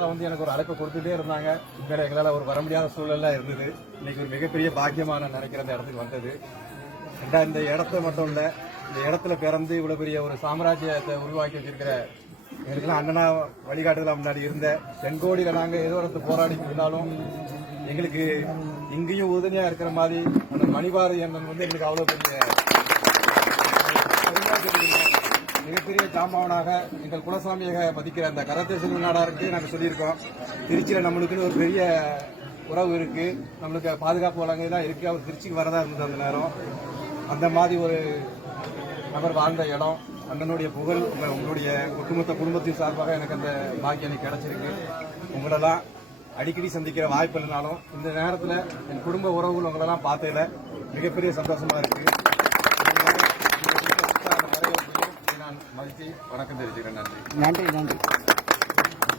எனக்கு ஒரு அழைப்பு கொடுத்துட்டே இருந்தாங்க. வேற எங்களால் ஒரு வர முடியாத சூழலா இருந்தது. இன்னைக்கு ஒரு மிகப்பெரிய பாக்கியமா நான் நினைக்கிற அந்த இடத்துக்கு வந்தது. இந்த இடத்த மட்டும் இல்ல, இந்த இடத்துல பிறந்து இவ்வளவு பெரிய ஒரு சாம்ராஜ்யத்தை உருவாக்கி வச்சிருக்கிற எங்களுக்கெல்லாம் அண்ணனா வழிகாட்டுதலா முன்னாடி இருந்த தென்கோடியில நாங்க ஏதோ இடத்துல போராடி இருந்தாலும் எங்களுக்கு இங்கேயும் உறுதுணையா இருக்கிற மாதிரி அந்த மணிபாரதி அண்ணன் எங்களுக்கு அவ்வளவு பெரிய மிகப்பெரிய ஜாம்பவனாக எங்கள் குலசாமியாக மதிக்கிற அந்த கரத்தை செல்வ நாடாருக்கு நாங்கள் சொல்லியிருக்கோம். திருச்சியில நம்மளுக்குன்னு ஒரு பெரிய உறவு இருக்கு, நம்மளுக்கு பாதுகாப்பு வழங்க தான் இருக்கு. அவர் திருச்சிக்கு வரதா இருந்தது அந்த நேரம். அந்த மாதிரி ஒரு நபர் வாழ்ந்த இடம், அண்ணனுடைய புகழ் உங்களுடைய ஒட்டுமொத்த குடும்பத்தின் சார்பாக எனக்கு அந்த பாக்கியம் எனக்கு கிடைச்சிருக்கு. உங்களெல்லாம் அடிக்கடி சந்திக்கிற வாய்ப்பு இல்லைனாலும் இந்த நேரத்தில் என் குடும்ப உறவுகள் உங்களெல்லாம் பார்த்ததுல மிகப்பெரிய சந்தோஷமா இருக்கு. நான் மகிழ்ச்சி வணக்கம் தெரிவிக்கிறேன். நன்றி.